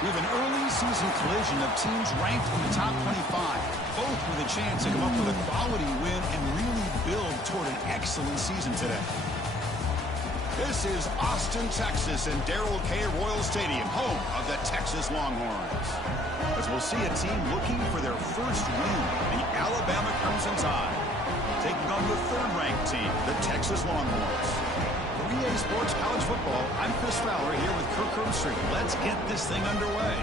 We have an early season collision of teams ranked in the top 25, both with a chance to come up with a quality win and really build toward an excellent season today. This is Austin, Texas, and Darrell K. Royal Stadium, home of the Texas Longhorns. As we'll see a team looking for their first win, the Alabama Crimson Tide, taking on the third-ranked team, the Texas Longhorns. For EA Sports College Football, I'm Chris Fowler here with Kirk Herbstreit. Let's get this thing underway.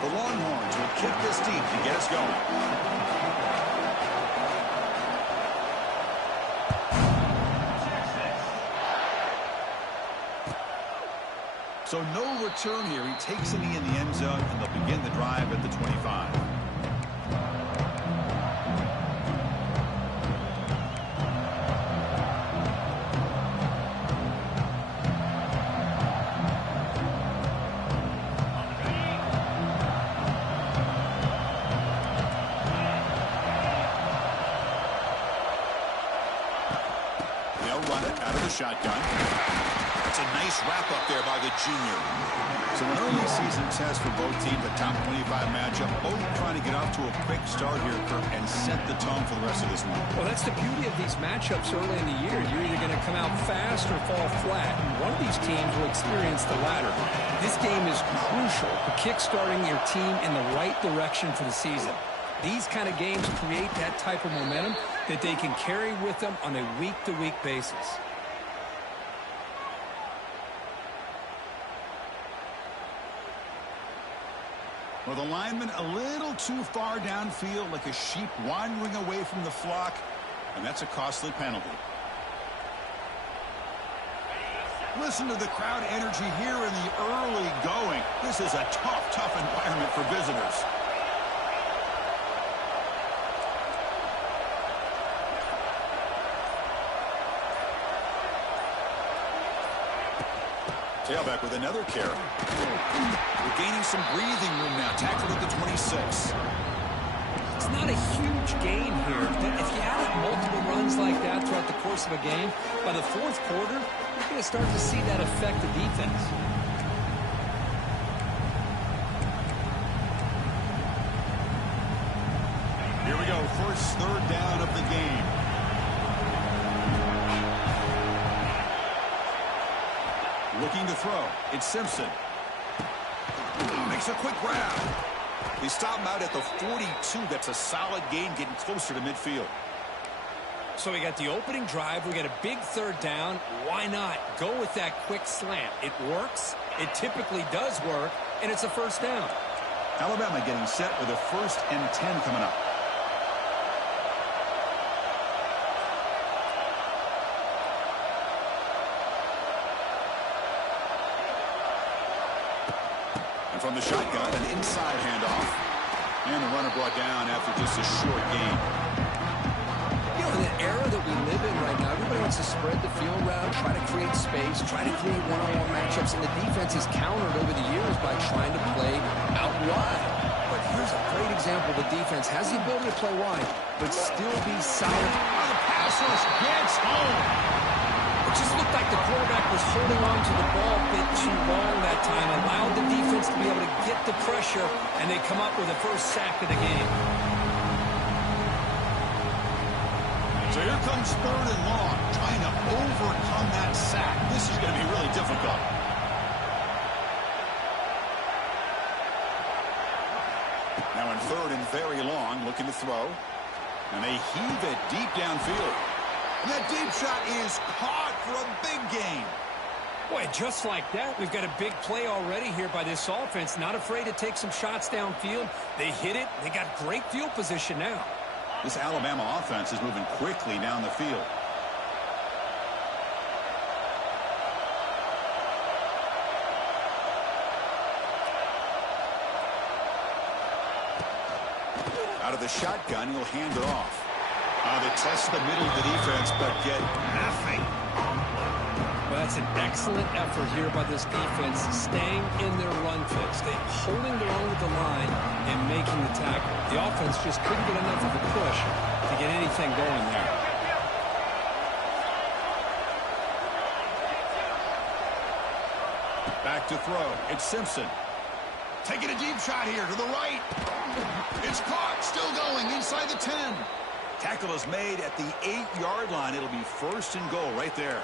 The Longhorns will kick this deep to get us going. So no return here. He takes a knee in the end zone, and they'll begin the drive at the 25. Run it out of the shotgun. It's a nice wrap-up there by the junior. So an early season test for both teams, a top 25 matchup, both trying to get off to a quick start here, Kirk, and set the tone for the rest of this one. Well, that's the beauty of these matchups early in the year. You're either going to come out fast or fall flat. And one of these teams will experience the latter. This game is crucial for kickstarting your team in the right direction for the season. These kind of games create that type of momentum that they can carry with them on a week-to-week basis. Well, the lineman a little too far downfield, like a sheep wandering away from the flock, and that's a costly penalty. Listen to the crowd energy here in the early going. This is a tough environment for visitors. Tailback with another carry. We're gaining some breathing room now. Tackled at the 26. It's not a huge gain here, but if you add up multiple runs like that throughout the course of a game, by the fourth quarter, you're going to start to see that affect the defense. Here we go. First third down of the game. Looking to throw. It's Simpson. Makes a quick grab. They stop him out at the 42. That's a solid gain, getting closer to midfield. So we got the opening drive. We got a big third down. Why not go with that quick slant? It works. It typically does work, and it's a first down. Alabama getting set with a 1st and 10 coming up. From the shotgun, an inside handoff. And the runner brought down after just a short gain. You know, in the era that we live in right now, everybody wants to spread the field around, try to create space, try to create one-on-one matchups, and the defense has countered over the years by trying to play out wide. But here's a great example. The defense has the ability to play wide, but still be solid. Oh, the pass rush gets home. It just looked like the quarterback was holding on to the ball a bit too long that time, allowed the defense to be able to get the pressure, and they come up with the first sack of the game. So here comes third and long, trying to overcome that sack. This is going to be really difficult. Now in third and very long, looking to throw. And they heave it deep downfield. And that deep shot is caught for a big gain. Boy, just like that, we've got a big play already here by this offense. Not afraid to take some shots downfield. They hit it. They got great field position now. This Alabama offense is moving quickly down the field. Out of the shotgun, he'll hand it off. They test the middle of the defense, but get nothing. Well, that's an excellent effort here by this defense, staying in their run fix. They're holding their own with the line and making the tackle. The offense just couldn't get enough of a push to get anything going there. Back to throw. It's Simpson. Taking a deep shot here to the right. It's caught. Still going inside the 10. Tackle is made at the 8-yard line. It'll be first and goal right there.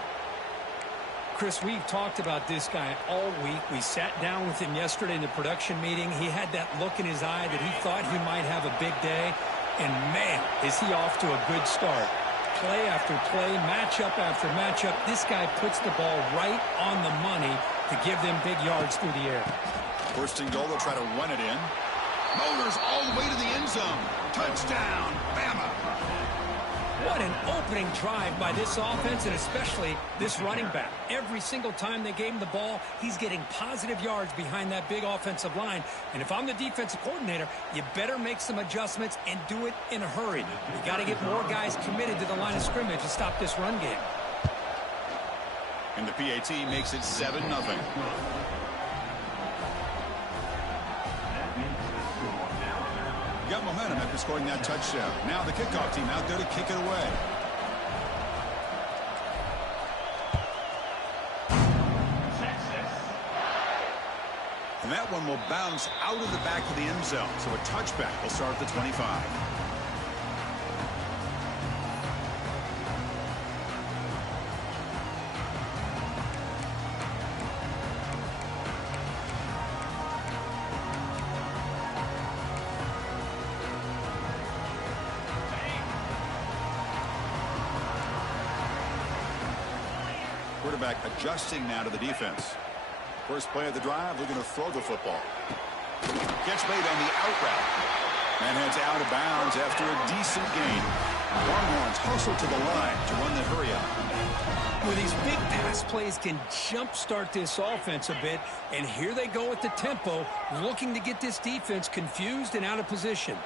Chris, we've talked about this guy all week. We sat down with him yesterday in the production meeting. He had that look in his eye that he thought he might have a big day. And, man, is he off to a good start. Play after play, matchup after matchup. This guy puts the ball right on the money to give them big yards through the air. First and goal, they'll try to run it in. Motors all the way to the end zone. Touchdown, Bama. What an opening drive by this offense, and especially this running back. Every single time they gave him the ball, he's getting positive yards behind that big offensive line. And if I'm the defensive coordinator, you better make some adjustments and do it in a hurry. You got to get more guys committed to the line of scrimmage to stop this run game. And the PAT makes it 7-0. Got momentum after scoring that touchdown. Now the kickoff team out there to kick it away. And that one will bounce out of the back of the end zone. So a touchback will start at the 25. Quarterback adjusting now to the defense. First play of the drive, looking to throw the football. Catch made on the out route. And heads out of bounds after a decent gain. Longhorns hustle to the line to run the hurry up. Well, these big pass plays can jumpstart this offense a bit. And here they go at the tempo, looking to get this defense confused and out of position.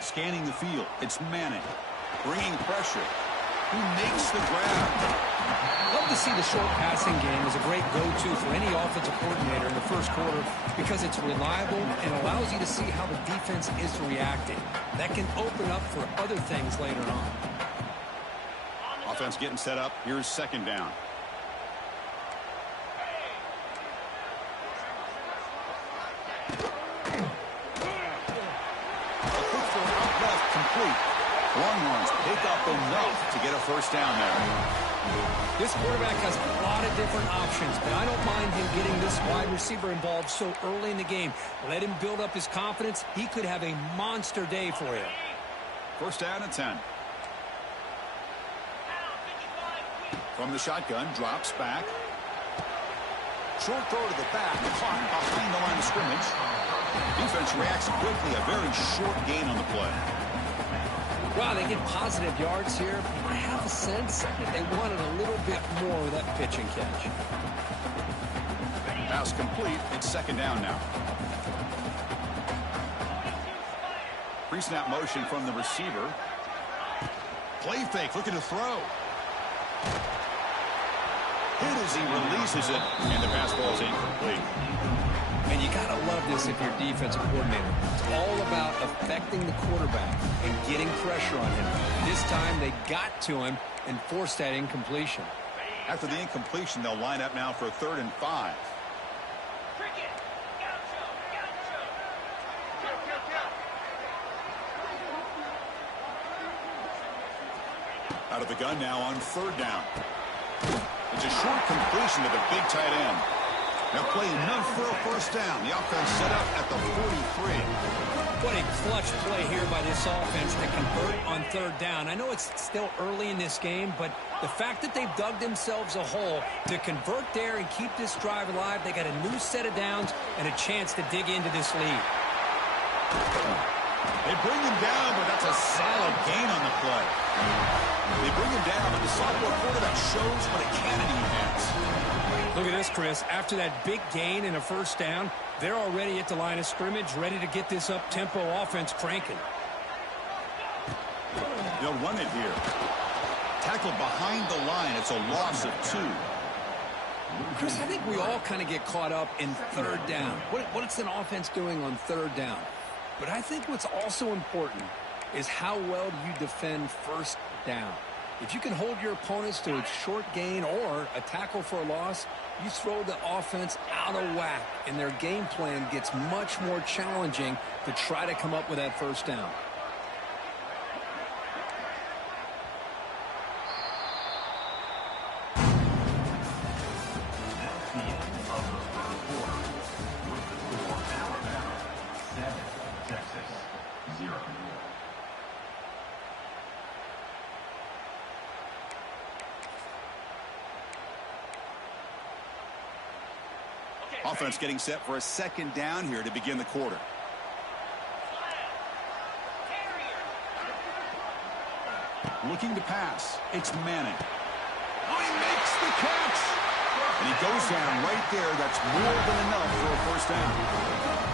Scanning the field, it's Manning. Bringing pressure. Who makes the grab? Love to see the short passing game as a great go-to for any offensive coordinator in the first quarter because it's reliable and allows you to see how the defense is reacting. That can open up for other things later on. Offense getting set up. Here's second down. Longhorns pick up enough to get a first down there. This quarterback has a lot of different options, but I don't mind him getting this wide receiver involved so early in the game. Let him build up his confidence. He could have a monster day for you. First down and 10. From the shotgun, drops back. Short throw to the back, caught behind the line of scrimmage. Defense reacts quickly, a very short gain on the play. Wow, they get positive yards here. I have a sense that they wanted a little bit more of that pitch and catch. Pass complete. It's second down now. Pre-snap motion from the receiver. Play fake, looking to throw. Hit as he releases it, and the pass ball is incomplete. And you got to love this if you're defensive coordinator. It's all about affecting the quarterback and getting pressure on him. This time they got to him and forced that incompletion. After the incompletion, they'll line up now for a 3rd and 5. Out of the gun now on 3rd down. It's a short completion to the big tight end. Now play enough for a first down. The offense set up at the 43. What a clutch play here by this offense to convert on 3rd down. I know it's still early in this game, but the fact that they've dug themselves a hole to convert there and keep this drive alive, they got a new set of downs and a chance to dig into this lead. They bring him down, but that's a solid gain on the play. They bring him down, and the sophomore quarterback shows what a cannon he has. Look at this, Chris. After that big gain and a first down, they're already at the line of scrimmage, ready to get this up-tempo offense cranking. They'll run it here. Tackled behind the line. It's a loss of 2. Chris, I think we all kind of get caught up in third down. What's an offense doing on third down? But I think what's also important is how well do you defend first down. If you can hold your opponents to a short gain or a tackle for a loss, you throw the offense out of whack, and their game plan gets much more challenging to try to come up with that first down. Offense getting set for a second down here to begin the quarter. Looking to pass. It's Manning. Oh, he makes the catch. And he goes down right there. That's more than enough for a first down.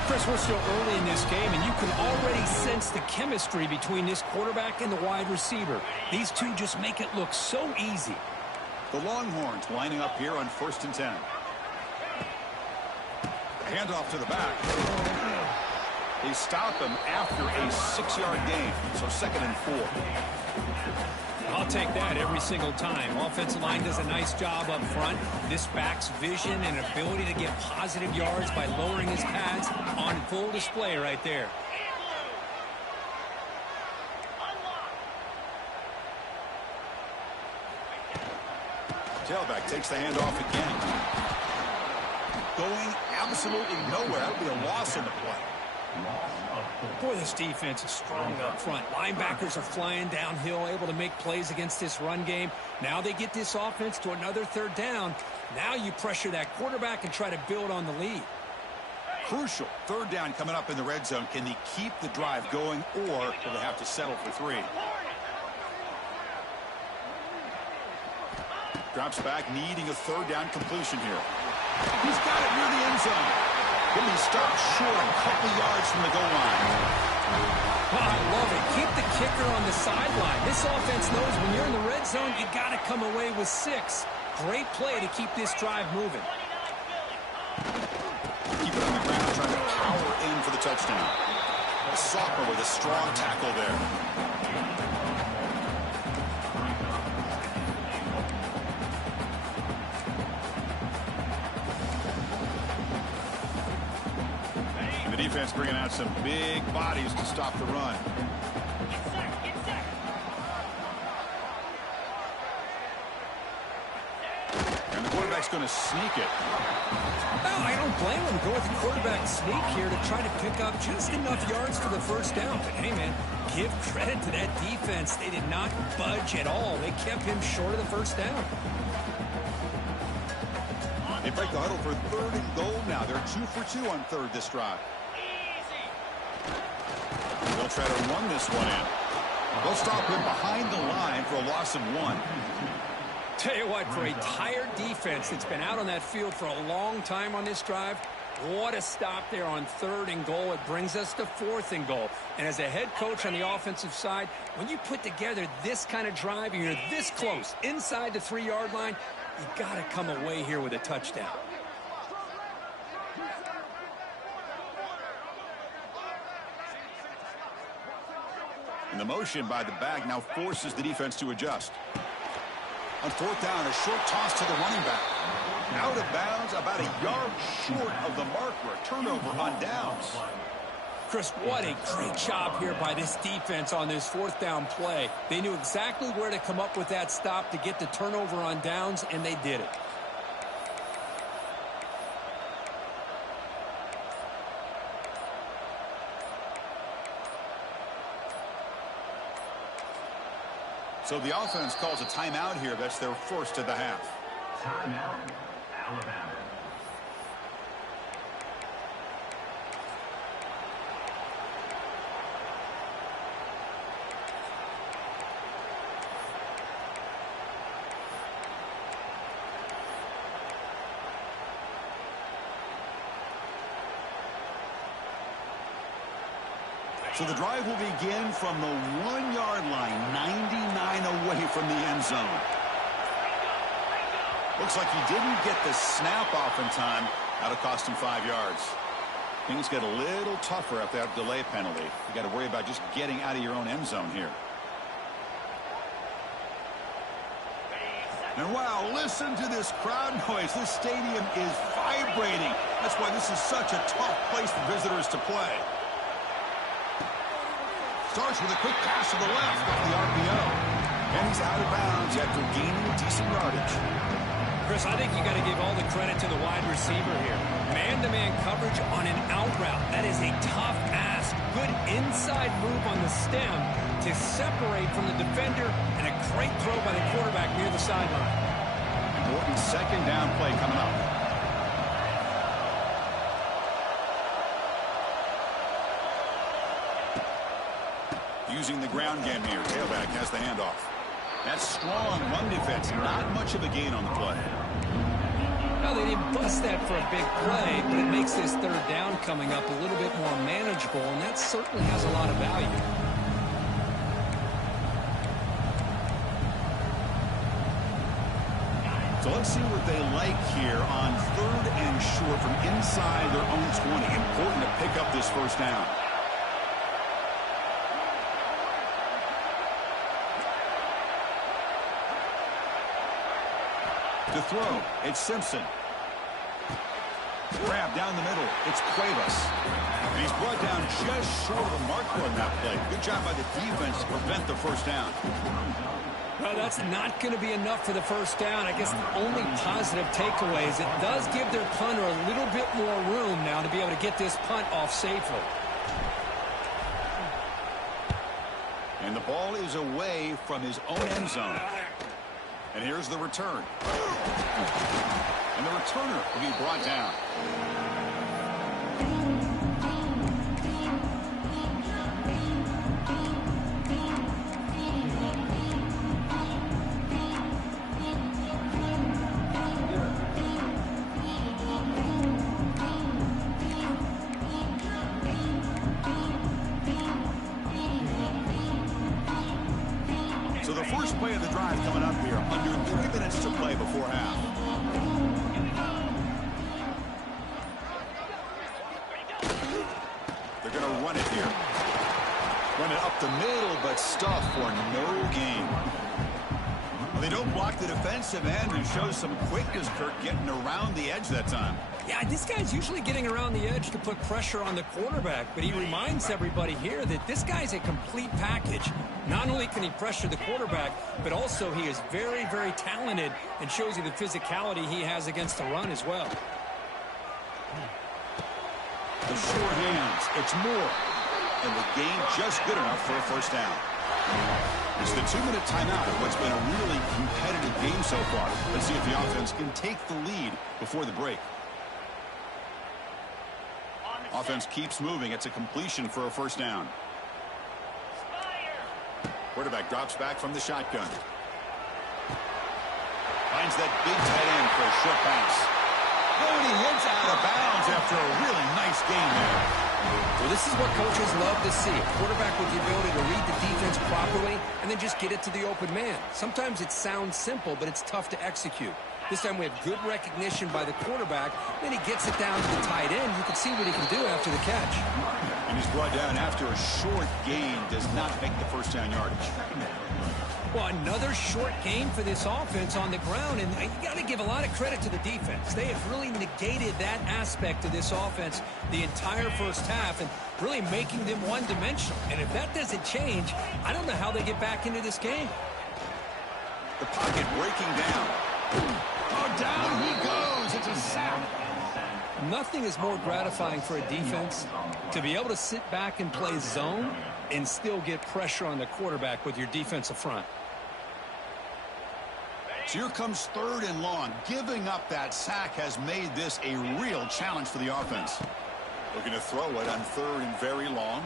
Chris, we're still early in this game, and you can already sense the chemistry between this quarterback and the wide receiver. These two just make it look so easy. The Longhorns lining up here on 1st and 10. Handoff to the back. They stop him after a 6-yard gain, so 2nd and 4. I'll take that every single time. Offensive line does a nice job up front. This back's vision and ability to get positive yards by lowering his pads on full display right there. Tailback takes the handoff again. Going absolutely nowhere. That'll be a loss on the play. Boy, this defense is strong up front. Linebackers are flying downhill, able to make plays against this run game. Now they get this offense to another third down. Now you pressure that quarterback and try to build on the lead. Crucial. Third down coming up in the red zone. Can they keep the drive going, or will they have to settle for 3? Drops back, needing a third down completion here. He's got it near the end zone. He'll be stopped short a couple yards from the goal line. Oh, I love it. Keep the kicker on the sideline. This offense knows when you're in the red zone, you got to come away with 6. Great play to keep this drive moving. Keep it on the ground, trying to power in for the touchdown. Sophomore with a strong tackle there. Defense bringing out some big bodies to stop the run. And the quarterback's going to sneak it. Well, I don't blame him. Go with the quarterback sneak here to try to pick up just enough yards for the first down. But, hey, man, give credit to that defense. They did not budge at all. They kept him short of the first down. They break the huddle for 3rd and goal now. They're 2 for 2 on 3rd this drive. They'll try to run this one in. They'll stop him behind the line for a loss of 1. Tell you what, for a tired defense that's been out on that field for a long time on this drive, what a stop there on 3rd and goal. It brings us to 4th and goal. And as a head coach on the offensive side, when you put together this kind of drive and you're this close inside the 3-yard line, you got to come away here with a touchdown. And the motion by the back now forces the defense to adjust. On 4th down, a short toss to the running back. Out of bounds, about a yard short of the marker. A turnover on downs. Chris, what a great job here by this defense on this 4th down play. They knew exactly where to come up with that stop to get the turnover on downs, and they did it. So the offense calls a timeout here. That's their first of the half. Timeout, Alabama. So the drive will begin from the 1-yard line, 99 away from the end zone. Looks like he didn't get the snap off in time. That'll cost him 5 yards. Things get a little tougher after that delay penalty. You got to worry about just getting out of your own end zone here. And wow, listen to this crowd noise. This stadium is vibrating. That's why this is such a tough place for visitors to play. Starts with a quick pass to the left off the RPO. And he's out of bounds after gaining decent yardage. Chris, I think you got to give all the credit to the wide receiver here. Man-to-man coverage on an out route. That is a tough ask. Good inside move on the stem to separate from the defender, and a great throw by the quarterback near the sideline. Important second down play coming up. Using the ground game here. Tailback has the handoff. That's strong run defense. Not much of a gain on the play. Well, they didn't bust that for a big play, but it makes this third down coming up a little bit more manageable, and that certainly has a lot of value. So let's see what they like here on 3rd and short from inside their own 20. Important to pick up this first down. To throw, it's Simpson. Grab down the middle, it's Cuevas. And he's brought down just short of the marker on that play. Good job by the defense to prevent the first down. Well, that's not going to be enough for the first down. I guess the only positive takeaway is it does give their punter a little bit more room now to be able to get this punt off safely. And the ball is away from his own end zone. And here's the return. And the returner will be brought down. So the first play of the drive coming up here. Under 3 minutes to play before half. They're going to run it here. Run it up the middle, but stuff for no gain. Well, they don't block the defensive end and shows some quickness, Kirk, getting around the edge that time. Yeah, this guy's usually getting around the edge to put pressure on the quarterback, but he reminds everybody here that this guy's a complete package. Not only can he pressure the quarterback, but also he is very, very talented and shows you the physicality he has against the run as well. The short hands, it's Moore. And the gain just good enough for a first down. It's the 2-minute timeout of what's been a really competitive game so far. Let's see if the offense can take the lead before the break. Offense keeps moving. It's a completion for a first down. Quarterback drops back from the shotgun. Finds that big tight end for a short pass. Oh, and he hits out of bounds after a really nice game there. Well, this is what coaches love to see. A quarterback with the ability to read the defense properly and then just get it to the open man. Sometimes it sounds simple, but it's tough to execute. This time we have good recognition by the quarterback. Then he gets it down to the tight end. You can see what he can do after the catch. And he's brought down after a short gain. Does not make the first down yardage. Well, another short game for this offense on the ground, and you got to give a lot of credit to the defense. They have really negated that aspect of this offense the entire first half and really making them one-dimensional. And if that doesn't change, I don't know how they get back into this game. The pocket breaking down. Oh, down he goes. It's a sack. Nothing is more gratifying for a defense to be able to sit back and play zone and still get pressure on the quarterback with your defensive front. So here comes 3rd and long. Giving up that sack has made this a real challenge for the offense. Looking to throw it on 3rd and very long.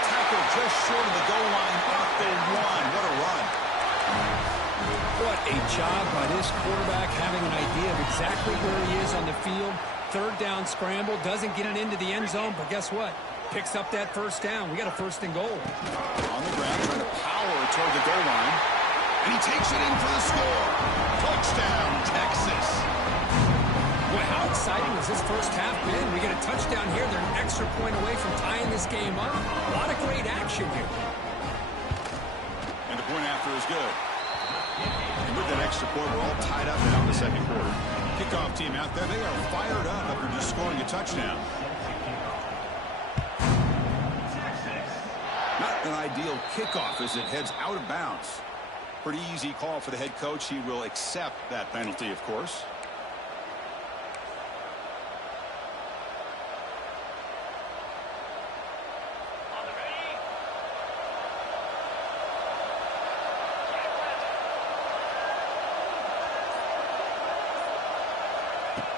Tackle just short of the goal line at the 1. What a run. What a job by this quarterback having an idea of exactly where he is on the field Third down scramble, doesn't get it into the end zone, but guess what? Picks up that first down. We got a first and goal. On the ground, trying to power toward the goal line. And he takes it in for the score. Touchdown, Texas. Boy, how exciting has this first half been? We get a touchdown here. They're an extra point away from tying this game up. A lot of great action here. And the point after is good. And with that extra point, we're all tied up now in the second quarter. Kickoff team out there, they are fired up after just scoring a touchdown. Not an ideal kickoff as it heads out of bounds. Pretty easy call for the head coach. He will accept that penalty, of course.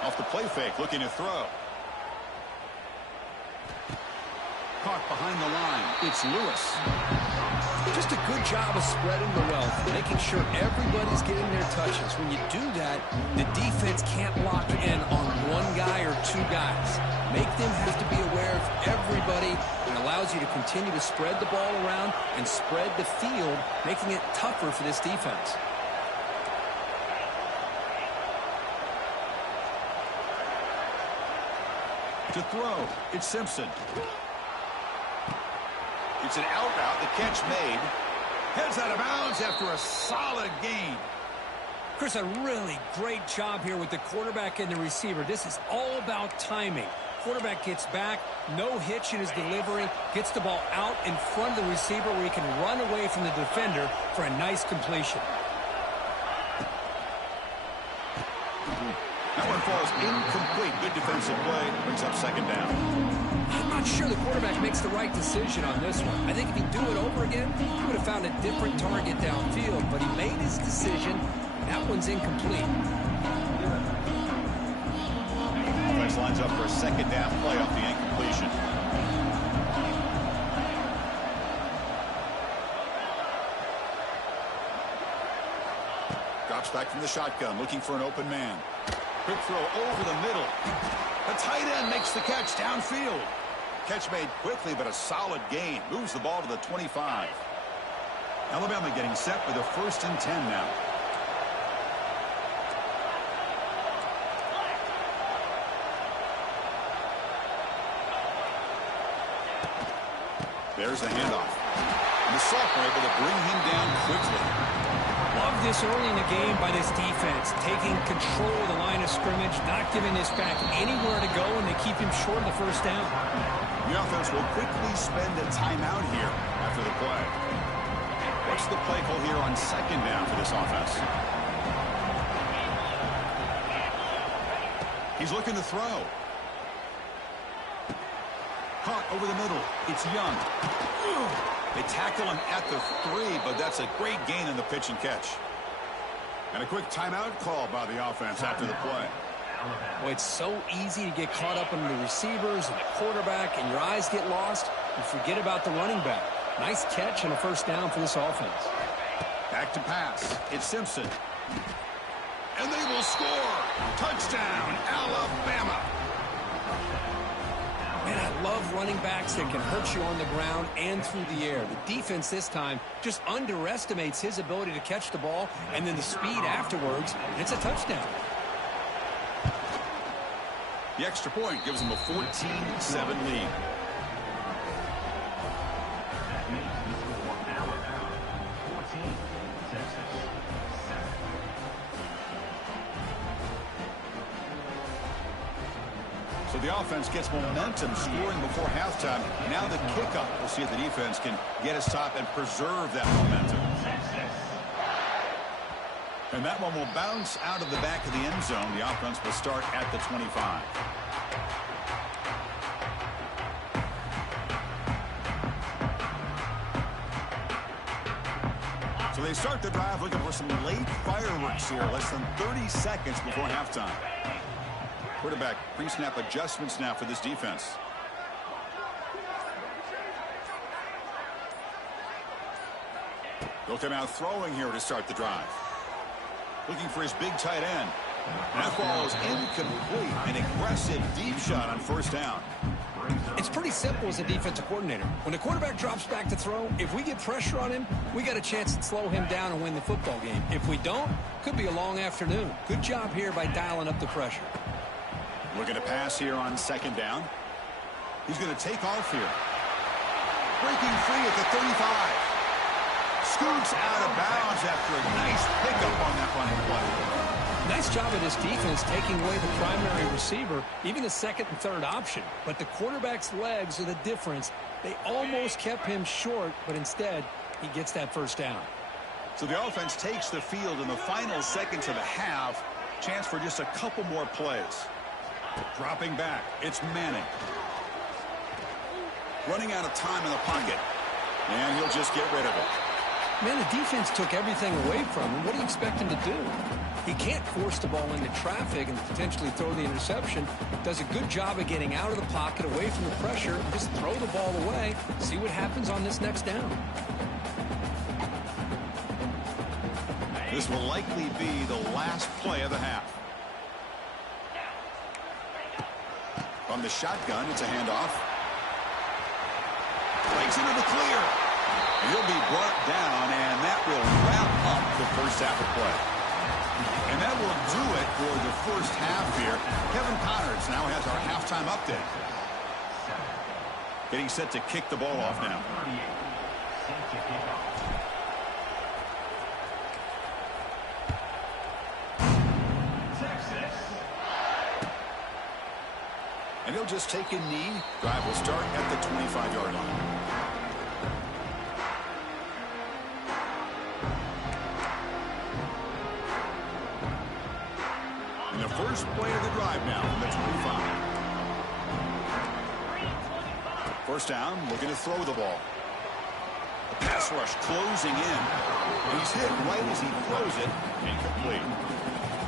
Off the play fake, looking to throw. Caught behind the line. It's Lewis. Just a good job of spreading the wealth, making sure everybody's getting their touches. When you do that, the defense can't lock in on one guy or two guys. Make them have to be aware of everybody. It allows you to continue to spread the ball around and spread the field, making it tougher for this defense. To throw, it's Simpson. It's an out route, the catch made. Heads out of bounds after a solid gain. Chris, a really great job here with the quarterback and the receiver. This is all about timing. Quarterback gets back, no hitch in his delivery, gets the ball out in front of the receiver where he can run away from the defender for a nice completion. That one falls incomplete. Good defensive play. Brings up second down. I'm not sure the quarterback makes the right decision on this one. I think if he'd do it over again, he would have found a different target downfield, but he made his decision. That one's incomplete. Offense lines up for a second down play off the incompletion. Drops back from the shotgun, looking for an open man. Quick throw over the middle. The tight end makes the catch downfield. Catch made quickly, but a solid gain. Moves the ball to the 25. Alabama getting set for the 1st and 10 now. There's the handoff. And the sophomore able to bring him down quickly. Love this early in the game by this defense, taking control of the line of scrimmage, not giving this back anywhere to go, and they keep him short of the first down. The offense will quickly spend a timeout here after the play. What's the play call here on second down for this offense? He's looking to throw. Caught over the middle. It's Young. They tackle him at the 3, but that's a great gain in the pitch and catch. And a quick timeout call by the offense after the play. Well, it's so easy to get caught up in the receivers and the quarterback, and your eyes get lost. You forget about the running back. Nice catch and a first down for this offense. Back to pass. It's Simpson. And they will score. Touchdown, Alabama. Man, I love running backs that can hurt you on the ground and through the air. The defense this time just underestimates his ability to catch the ball, and then the speed afterwards, it's a touchdown. The extra point gives them a 14-7 lead. So the offense gets momentum scoring before halftime. Now the kickoff. We'll see if the defense can get a stop and preserve that momentum. And that one will bounce out of the back of the end zone. The offense will start at the 25. So they start the drive looking for some late fireworks here. Less than 30 seconds before halftime. Quarterback pre-snap adjustments now for this defense. They'll come out throwing here to start the drive. Looking for his big tight end. That ball is incomplete. An aggressive deep shot on first down. It's pretty simple as a defensive coordinator. When the quarterback drops back to throw, if we get pressure on him, we got a chance to slow him down and win the football game. If we don't, could be a long afternoon. Good job here by dialing up the pressure. Looking to pass here on second down. He's going to take off here. Breaking free at the 35. Scoots out of bounds after a nice pickup on that running play. Nice job of this defense taking away the primary receiver, even the second and third option. But the quarterback's legs are the difference. They almost kept him short, but instead, he gets that first down. So the offense takes the field in the final seconds of the half. Chance for just a couple more plays. Dropping back, it's Manning. Running out of time in the pocket. And he'll just get rid of it. Man, the defense took everything away from him. What do you expect him to do? He can't force the ball into traffic and potentially throw the interception. Does a good job of getting out of the pocket, away from the pressure, and just throw the ball away. See what happens on this next down. This will likely be the last play of the half. From the shotgun, it's a handoff. Breaks into the clear. He'll be brought down, and that will wrap up the first half of play. And that will do it for the first half here. Kevin Connors now has our halftime update. Getting set to kick the ball off now. And he'll just take a knee. Drive will start at the 25-yard line. And the first play of the drive now from the 25. First down, looking to throw the ball. The pass rush closing in. He's hit right as he throws it. Incomplete.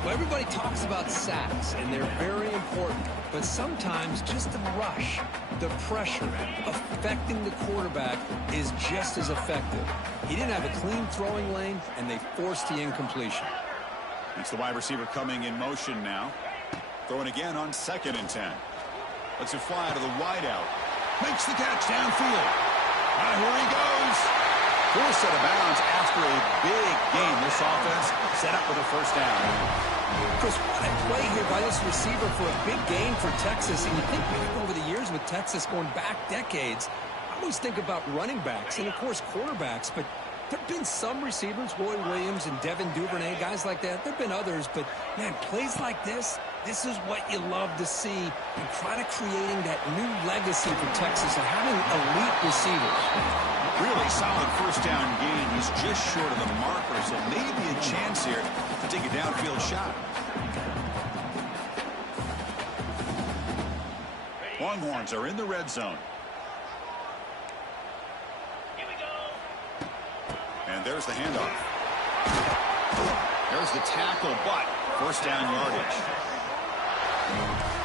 Well, everybody talks about sacks, and they're very important. But sometimes just the rush, the pressure, affecting the quarterback is just as effective. He didn't have a clean throwing lane, and they forced the incompletion. It's the wide receiver coming in motion now. Throwing again on 2nd and 10. Lets it fly to the wideout. Makes the catch downfield. Here he goes. Forced out of bounds after a big game. This offense set up with a first down. Chris, what a play here by this receiver for a big gain for Texas. And you think back over the years with Texas going back decades, I always think about running backs and, of course, quarterbacks. But there have been some receivers, Roy Williams and Devin Duvernay, guys like that. There have been others. But, man, plays like this is what you love to see. And try to creating that new legacy for Texas of having elite receivers. Really solid first down gain. He's just short of the marker, so maybe a chance here to take a downfield shot. Longhorns are in the red zone. Here we go. And there's the handoff. There's the tackle, but first down yardage.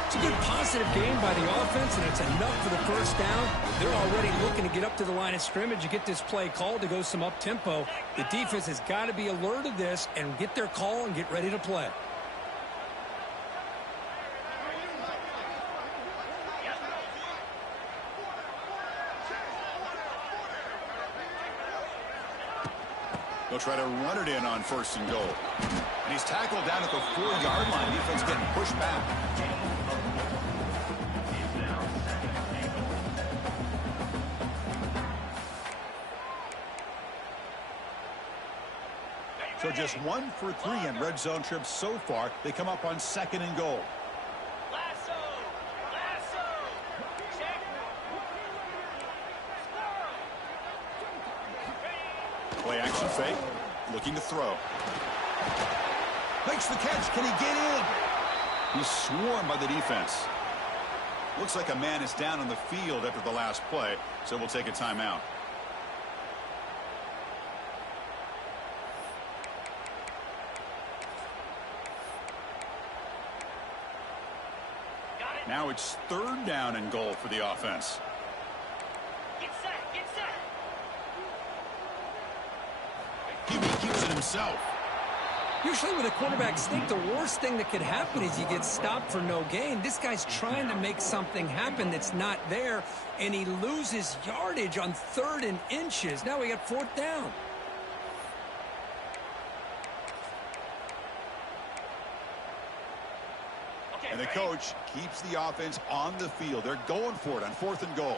It's a good positive game by the offense, and it's enough for the first down. They're already looking to get up to the line of scrimmage. You get this play called to go some up-tempo. The defense has got to be alert of this and get their call and get ready to play. They'll try to run it in on 1st and goal. And he's tackled down at the 4-yard line. Defense getting pushed back. So just 1 for 3 in red zone trips so far. They come up on 2nd and goal. Lasso. Lasso. Check. Play action fake. Looking to throw. Makes the catch. Can he get in? He's swarmed by the defense. Looks like a man is down on the field after the last play, so we'll take a timeout. Now it's 3rd down and goal for the offense. Get set. Get set. He keeps it himself. Usually with a quarterback sneak, the worst thing that could happen is you get stopped for no gain. This guy's trying to make something happen that's not there, and he loses yardage on 3rd and inches. Now we got 4th down. And the coach keeps the offense on the field. They're going for it on 4th and goal.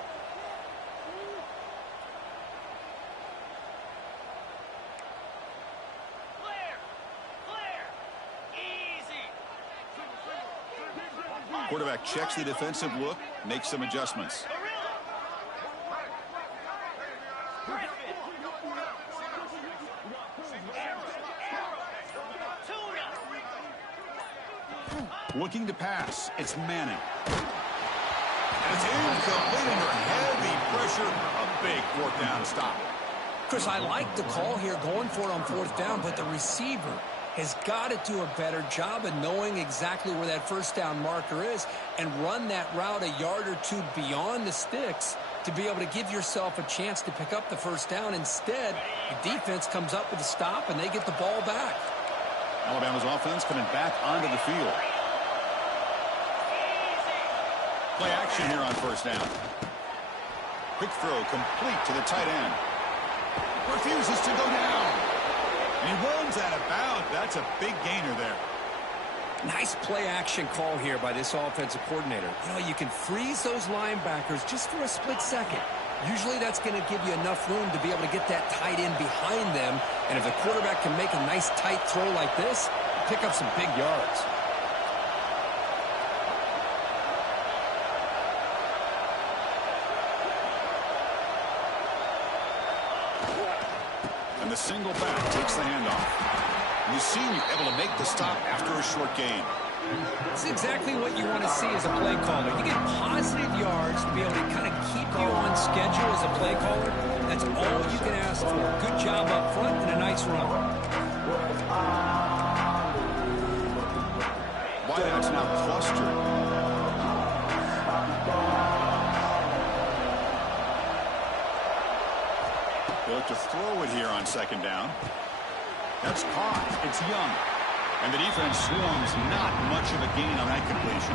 Quarterback checks the defensive look, makes some adjustments. Looking to pass. It's Manning. And it's incomplete under heavy pressure. A big 4th down stop. Chris, I like the call here going for it on 4th down, but the receiver has got to do a better job of knowing exactly where that 1st down marker is and run that route a yard or 2 beyond the sticks to be able to give yourself a chance to pick up the 1st down. Instead, the defense comes up with a stop and they get the ball back. Alabama's offense coming back onto the field. Play action here on 1st down. Quick throw complete to the tight end. Refuses to go down. And he runs out of bounds. That's a big gainer there. Nice play action call here by this offensive coordinator. You know, you can freeze those linebackers just for a split second. Usually that's going to give you enough room to be able to get that tight end behind them. And if the quarterback can make a nice tight throw like this, pick up some big yards. And the single back takes the handoff. And you see him able to make the stop after a short gain. It's exactly what you want to see as a play caller. You get positive yards to be able to kind of keep you on schedule as a play caller. That's all you can ask for. Good job up front and a nice run. Wideouts now clustered. They look to throw it here on 2nd down. That's caught. It's Young. And the defense swarms. Not much of a gain on that completion.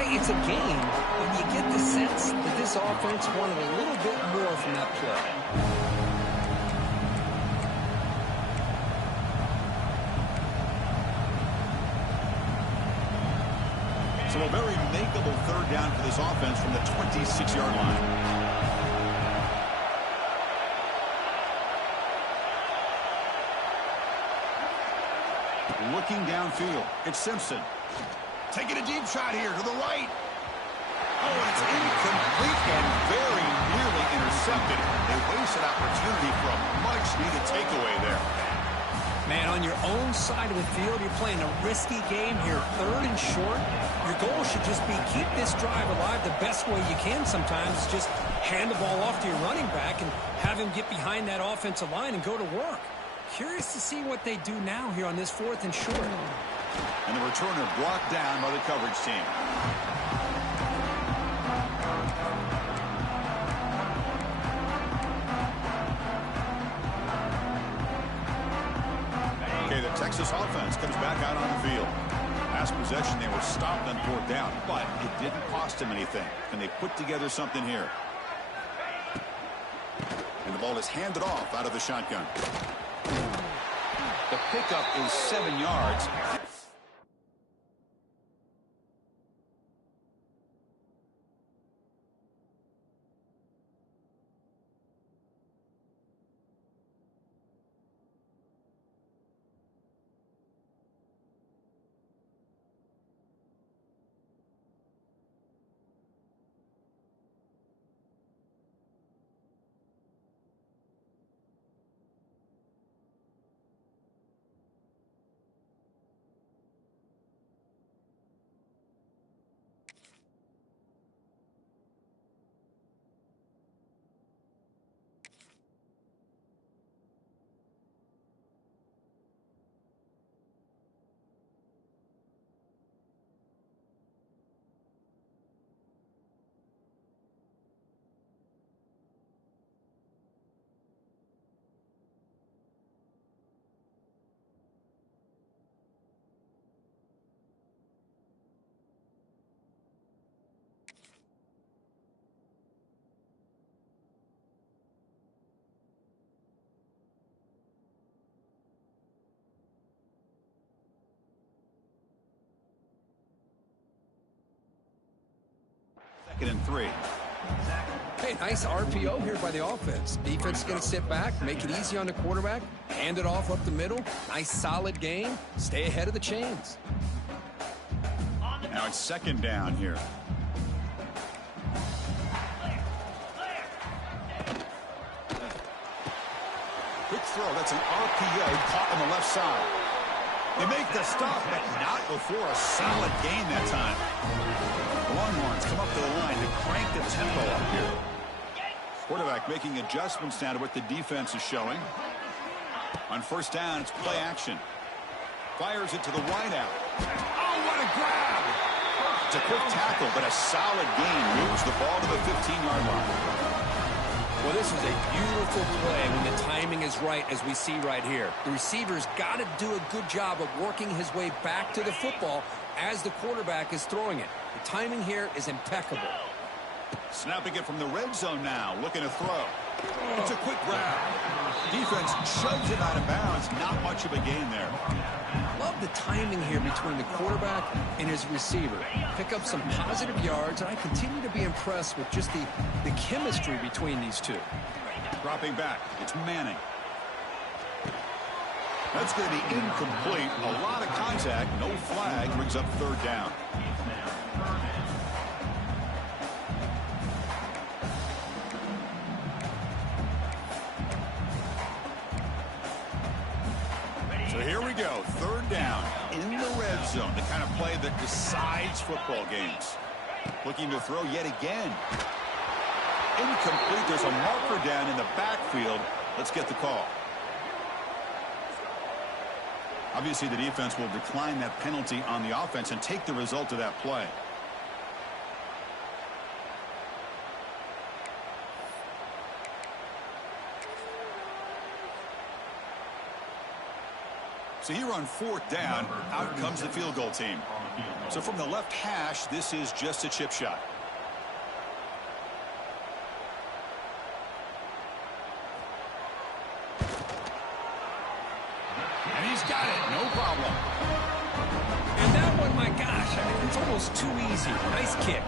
Hey, it's a game, and you get the sense that this offense wanted a little bit more from that play. So a very makeable 3rd down for this offense from the 26-yard line. Looking downfield, it's Simpson. Taking a deep shot here to the right. Oh, and it's incomplete and very nearly intercepted. They wasted opportunity for a much-needed takeaway there. Man, on your own side of the field, you're playing a risky game here. 3rd and short. Your goal should just be keep this drive alive the best way you can sometimes. Just hand the ball off to your running back and have him get behind that offensive line and go to work. Curious to see what they do now here on this 4th and short. And the returner brought down by the coverage team. Okay, the Texas offense comes back out on the field. Last possession, they were stopped on 4th down, but it didn't cost them anything. And they put together something here. And the ball is handed off out of the shotgun. The pickup is 7 yards. 2nd and 3. Hey, nice RPO here by the offense. Defense is going to sit back, make it easy on the quarterback, hand it off up the middle. Nice, solid game. Stay ahead of the chains. Now it's 2nd down here. Quick throw. That's an RPO caught on the left side. They make the stop, but not before a solid gain that time. The Longhorns come up to the line to crank the tempo up here. Quarterback making adjustments now to what the defense is showing. On 1st down, it's play action. Fires it to the wideout. Oh, what a grab! It's a quick tackle, but a solid gain moves the ball to the 15-yard line. Well, this is a beautiful play when the timing is right, as we see right here. The receiver's got to do a good job of working his way back to the football as the quarterback is throwing it. The timing here is impeccable. Snapping it from the red zone now, looking to throw. It's a quick grab. Defense shoves it out of bounds. Not much of a gain there. Love the timing here between the quarterback and his receiver. Pick up some positive yards, and I continue to be impressed with just the chemistry between these two. Dropping back, it's Manning. That's going to be incomplete. A lot of contact, no flag, brings up 3rd down. So here we go, 3rd down in the red zone, the kind of play that decides football games. Looking to throw yet again. Incomplete. There's a marker down in the backfield. Let's get the call. Obviously, the defense will decline that penalty on the offense and take the result of that play. So here on 4th down, out comes the field goal team. So from the left hash, this is just a chip shot. And he's got it, no problem. And that one, my gosh, I mean, it's almost too easy. Nice kick.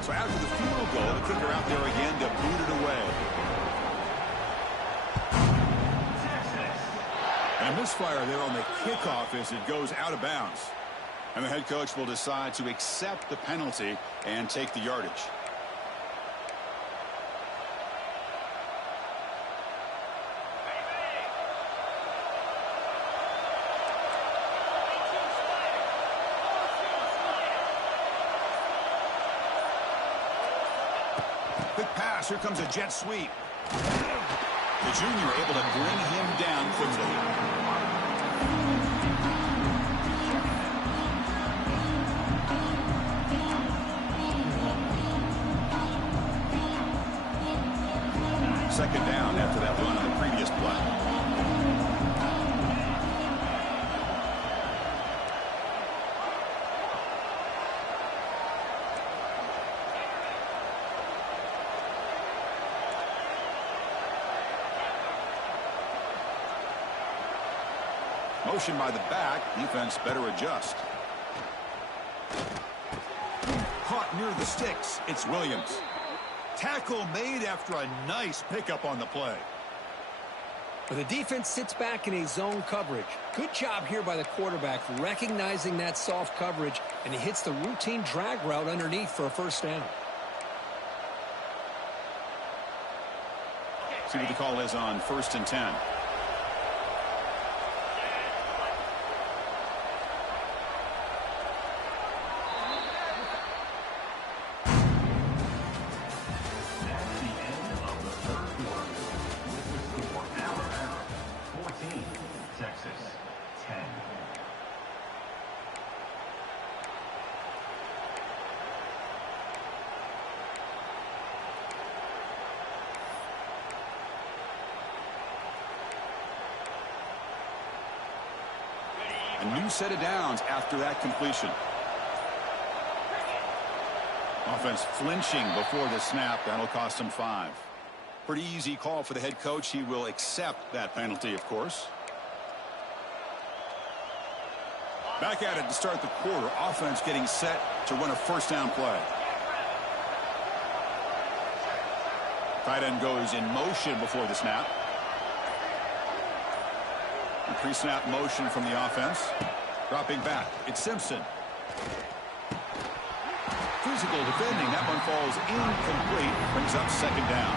So after the field goal, the kicker out there again to boot it away. And a misfire there on the kickoff as it goes out of bounds. And the head coach will decide to accept the penalty and take the yardage. Quick pass. Here comes a jet sweep. The junior able to bring him down quickly. Second down after that run on the previous play. Motion by the back. Defense better adjust. Caught near the sticks. It's Williams. Tackle made after a nice pickup on the play. But the defense sits back in a zone coverage. Good job here by the quarterback recognizing that soft coverage, and he hits the routine drag route underneath for a 1st down. See what the call is on 1st and 10. A new set of downs after that completion. Offense flinching before the snap. That'll cost him 5. Pretty easy call for the head coach. He will accept that penalty, of course. Back at it to start the quarter. Offense getting set to run a first down play. Tight end goes in motion before the snap. Pre-snap motion from the offense. Dropping back. It's Simpson. Physical defending. That one falls incomplete. Brings up second down.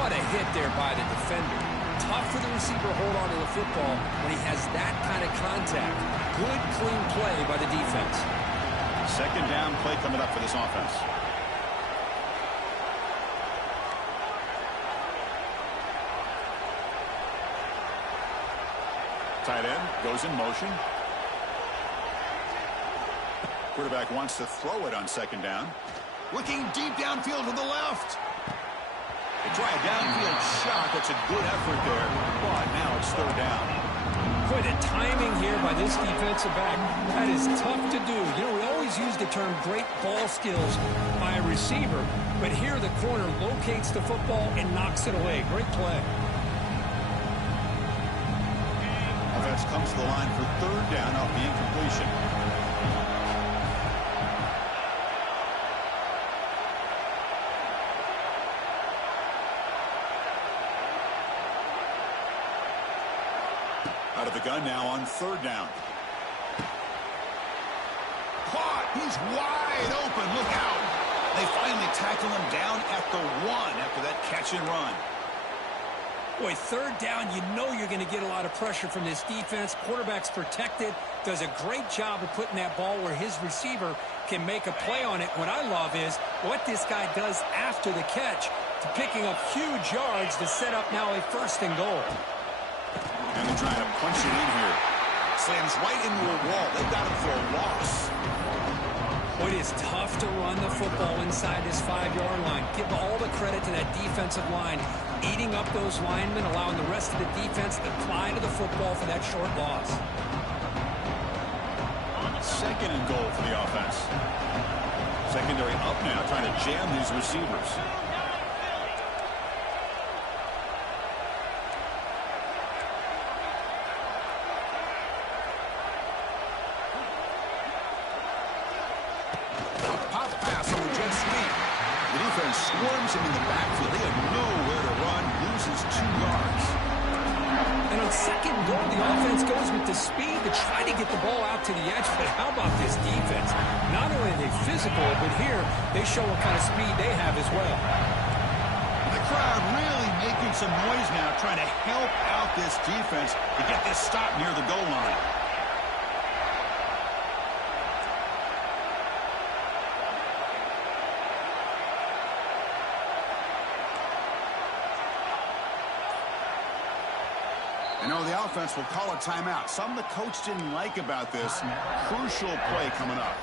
What a hit there by the defender. Tough for the receiver to hold on to the football when he has that kind of contact. Good, clean play by the defense. Second down play coming up for this offense. Tight end goes in motion. Quarterback wants to throw it on second down. Looking deep downfield to the left. They try a downfield shot. That's a good effort there, but now it's third down. Boy, the timing here by this defensive back, that is tough to do. You know, we always use the term great ball skills by a receiver, but here the corner locates the football and knocks it away. Great play. Offense comes to the line for third down off the incompletion. Out of the gun now on third down. Caught. He's wide open. Look out. They finally tackle him down at the 1 after that catch and run. Boy, third down, you know you're going to get a lot of pressure from this defense. Quarterback's protected. Does a great job of putting that ball where his receiver can make a play on it. What I love is what this guy does after the catch to picking up huge yards to set up now a first and goal. And they're trying to punch it in here. Slams right into a wall. They got him for a loss. Boy, it is tough to run the football inside this 5-yard line. Give all the credit to that defensive line, eating up those linemen, allowing the rest of the defense to fly to the football for that short loss. Second and goal for the offense. Secondary up now, trying to jam these receivers. Swarms him in the backfield. They have nowhere to run. Loses 2 yards. And on second goal, the offense goes with the speed to try to get the ball out to the edge. But how about this defense? Not only are they physical, but here they show what kind of speed they have as well. The crowd really making some noise now, trying to help out this defense to get this stop near the goal line. You know, the offense will call a timeout. Something the coach didn't like about this. Crucial play coming up.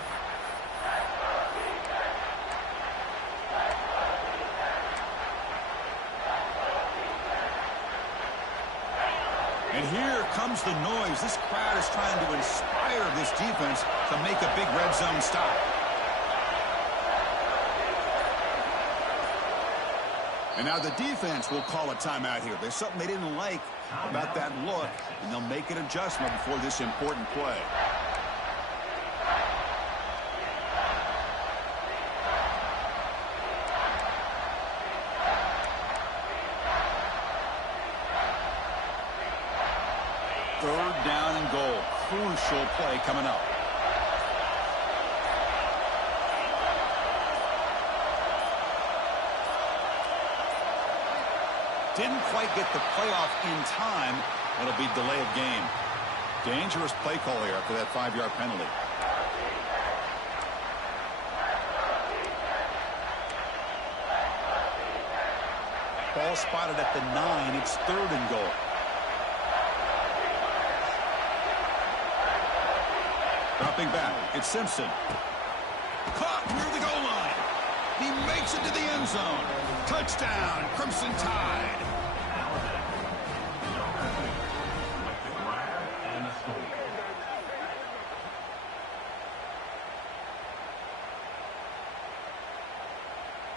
And here comes the noise. This crowd is trying to inspire this defense to make a big red zone stop. And now the defense will call a timeout here. There's something they didn't like about that look, and they'll make an adjustment before this important play. Third down and goal. Crucial play coming up. Didn't quite get the playoff in time. That'll be delay of game. Dangerous play call here after that 5-yard penalty. Ball spotted at the 9. It's third and goal. Dropping back. It's Simpson. Caught near the goal line. He makes it to the end zone. Touchdown, Crimson Tide.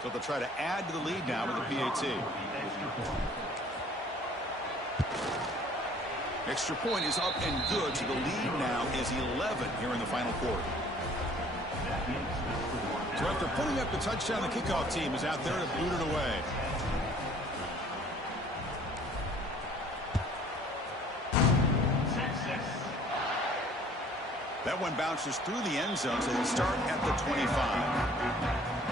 So they'll try to add to the lead now with the PAT. Extra point is up and good, so the lead now is 11 here in the final quarter. So after putting up the touchdown, the kickoff team is out there to boot it away. That one bounces through the end zone, so they'll start at the 25.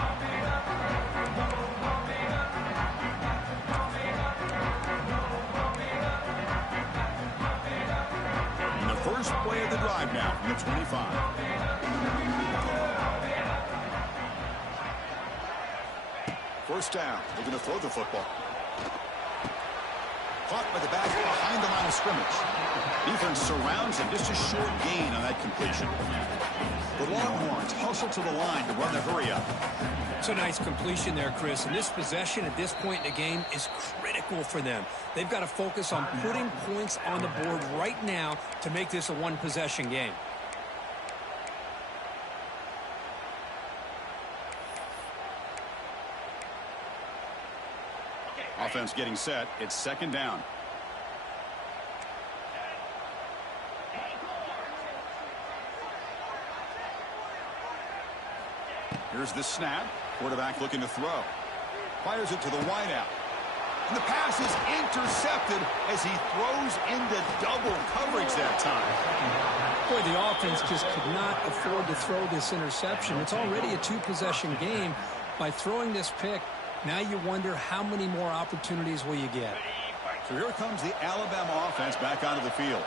First play of the drive now from the 25. First down. They're going to throw the football. Caught by the back behind the line of scrimmage. Defense surrounds him. Just a short gain on that completion. The Longhorns hustle to the line to run the hurry up. It's a nice completion there, Chris. And this possession at this point in the game is critical for them. They've got to focus on putting points on the board right now to make this a one-possession game. Offense getting set. It's second down. Here's the snap. Quarterback looking to throw. Fires it to the wideout. And the pass is intercepted as he throws into double coverage that time. Boy, the offense just could not afford to throw this interception. It's already a two-possession game. By throwing this pick, now you wonder how many more opportunities will you get. So here comes the Alabama offense back onto the field.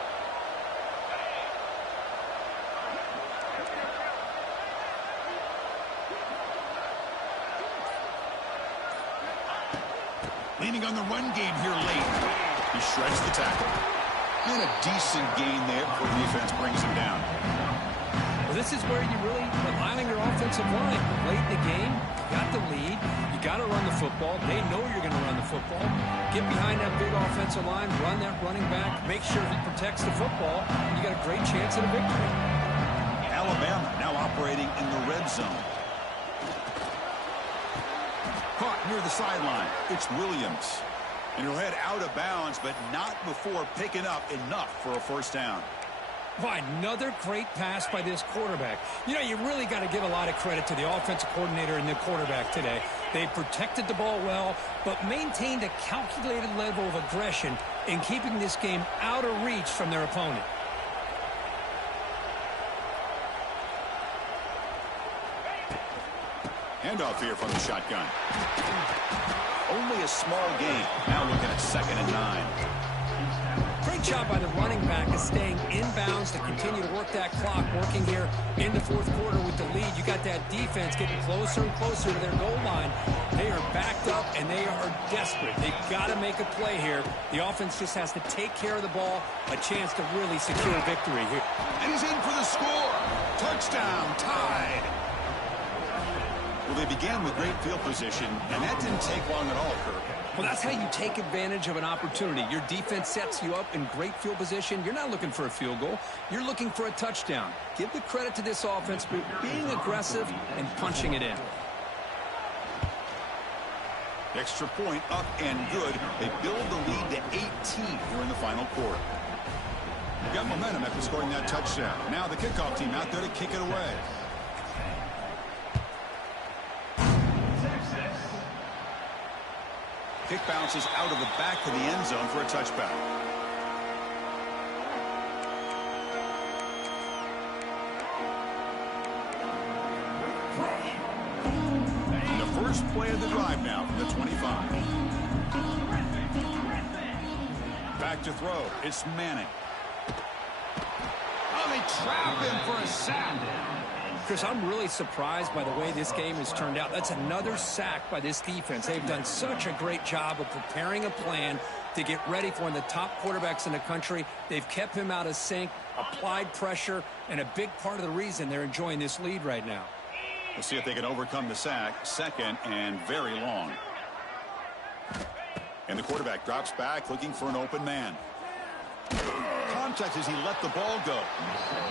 Leaning on the run game here late. He shreds the tackle. And a decent gain there before the defense brings him down. Well, this is where you really rely on your offensive line. Late in the game, you got the lead. You got to run the football. They know you're going to run the football. Get behind that big offensive line, run that running back, make sure he protects the football, and you got a great chance at a victory. Alabama now operating in the red zone. Caught near the sideline. It's Williams. And he'll head out of bounds, but not before picking up enough for a first down. By another great pass by this quarterback. You know, you really got to give a lot of credit to the offensive coordinator and the quarterback today. They protected the ball well, but maintained a calculated level of aggression in keeping this game out of reach from their opponent. Handoff here from the shotgun. Only a small gain. Now looking at 2nd and 9. Great job by the running back of staying inbounds to continue to work that clock, working here in the fourth quarter with the lead. You got that defense getting closer and closer to their goal line. They are backed up, and they are desperate. They've got to make a play here. The offense just has to take care of the ball, a chance to really secure victory here. And he's in for the score. Touchdown, tied. Well, they began with great field position, and that didn't take long at all, Kirk. Well, that's how you take advantage of an opportunity. Your defense sets you up in great field position. You're not looking for a field goal. You're looking for a touchdown. Give the credit to this offense for being aggressive and punching it in. Extra point up and good. They build the lead to 18 here in the final quarter. Got momentum after scoring that touchdown. Now the kickoff team out there to kick it away. Kick bounces out of the back of the end zone for a touchback. And the first play of the drive now from the 25. Back to throw. It's Manning. Oh, they trap him for a sack. Chris, I'm really surprised by the way this game has turned out. That's another sack by this defense. They've done such a great job of preparing a plan to get ready for one of the top quarterbacks in the country. They've kept him out of sync, applied pressure, and a big part of the reason they're enjoying this lead right now. We'll see if they can overcome the sack. 2nd and very long. And the quarterback drops back looking for an open man. Contact as he let the ball go.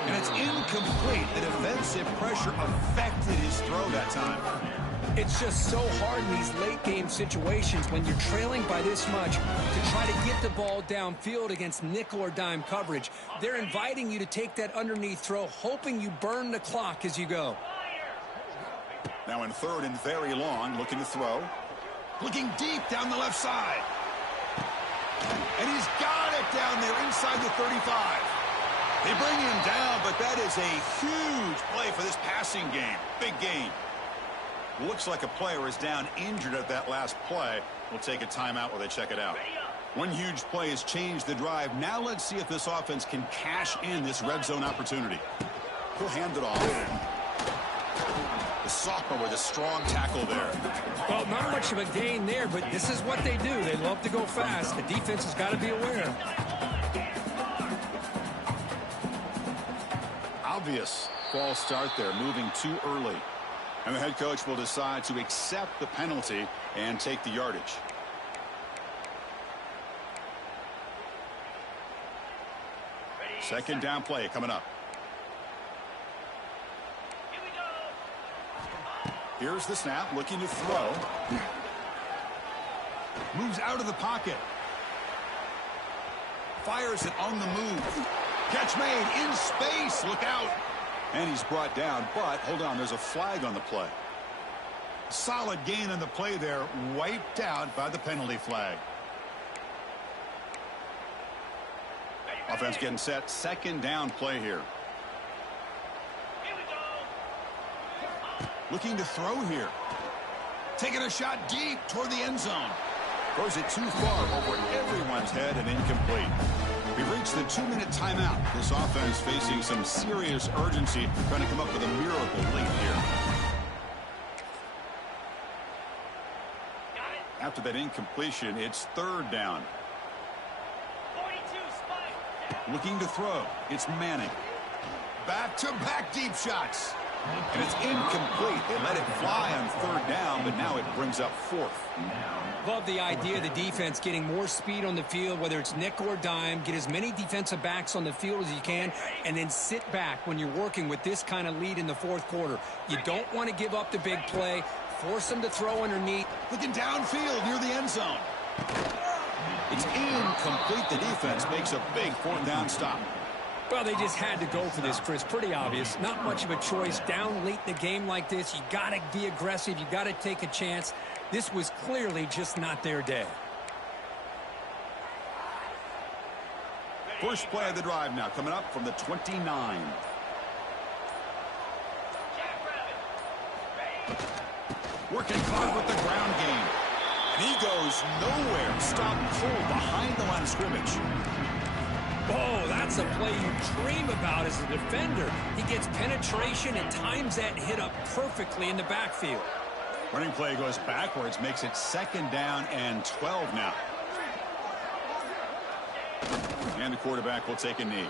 And it's incomplete. The defensive pressure affected his throw that time. It's just so hard in these late-game situations when you're trailing by this much to try to get the ball downfield against nickel or dime coverage. They're inviting you to take that underneath throw, hoping you burn the clock as you go. Now in third and very long, looking to throw. Looking deep down the left side. And he's got it down there inside the 35. They bring him down, but that is a huge play for this passing game. Big game. Looks like a player is down injured at that last play. We'll take a timeout while they check it out. One huge play has changed the drive. Now let's see if this offense can cash in this red zone opportunity. He'll hand it off. The sophomore with a strong tackle there. Well, not much of a gain there, but this is what they do. They love to go fast. The defense has got to be aware. Obvious false start there, moving too early. And the head coach will decide to accept the penalty and take the yardage. Second down play coming up. Here's the snap, looking to throw. Moves out of the pocket. Fires it on the move. Catch made in space. Look out. And he's brought down, but hold on, there's a flag on the play. Solid gain on the play there, wiped out by the penalty flag. Offense getting set, second down play here. Looking to throw here. Taking a shot deep toward the end zone. Throws it too far over everyone's head and incomplete. We've reached the 2-minute timeout. This offense facing some serious urgency, trying to come up with a miracle late here. After that incompletion, it's third down. 42 spike. Looking to throw. It's Manning. Back-to-back deep shots. And it's incomplete. They let it fly on third down, but now it brings up fourth. Love the idea of the defense getting more speed on the field, whether it's nickel or dime. Get as many defensive backs on the field as you can, and then sit back when you're working with this kind of lead in the fourth quarter. You don't want to give up the big play. Force them to throw underneath. Looking downfield near the end zone. It's incomplete. The defense makes a big fourth down stop. Well, they just had to go for this, Chris. Pretty obvious. Not much of a choice. Down late in the game like this, you got to be aggressive. You got to take a chance. This was clearly just not their day. First play of the drive now, coming up from the 29. Working hard with the ground game. And he goes nowhere. Stop pull behind the line of scrimmage. Oh, that's a play you dream about as a defender. He gets penetration and times that hit up perfectly in the backfield. Running play goes backwards, makes it second down and 12 now. And the quarterback will take a knee.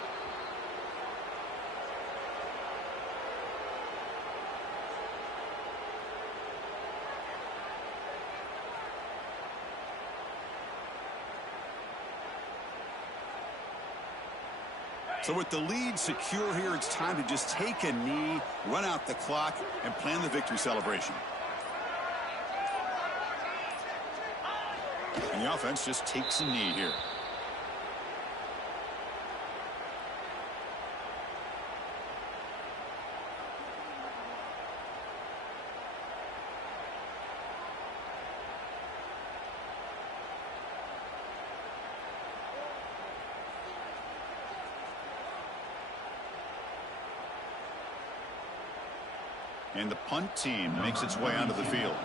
So with the lead secure here, it's time to just take a knee, run out the clock, and plan the victory celebration. And the offense just takes a knee here. And the punt team makes its way onto the field.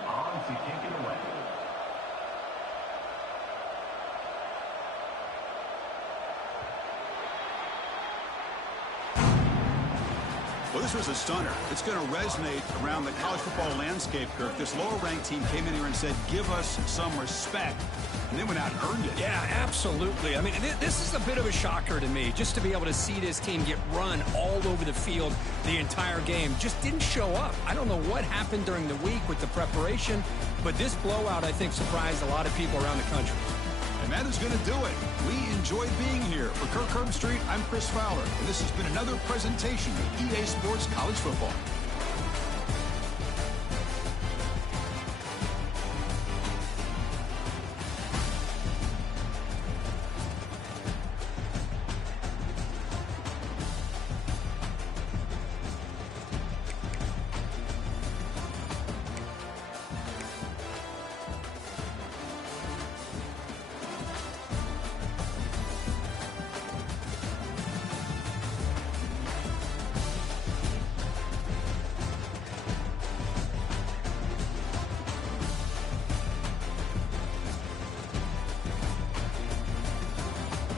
Well, this was a stunner. It's going to resonate around the college football landscape, Kirk. This lower-ranked team came in here and said, give us some respect. And they went out and earned it. Yeah, absolutely. I mean, this is a bit of a shocker to me, just to be able to see this team get run all over the field the entire game. Just didn't show up. I don't know what happened during the week with the preparation, but this blowout, I think, surprised a lot of people around the country. And that is going to do it. We enjoyed being here. For Kirk Herbstreit, I'm Chris Fowler, and this has been another presentation of EA Sports College Football.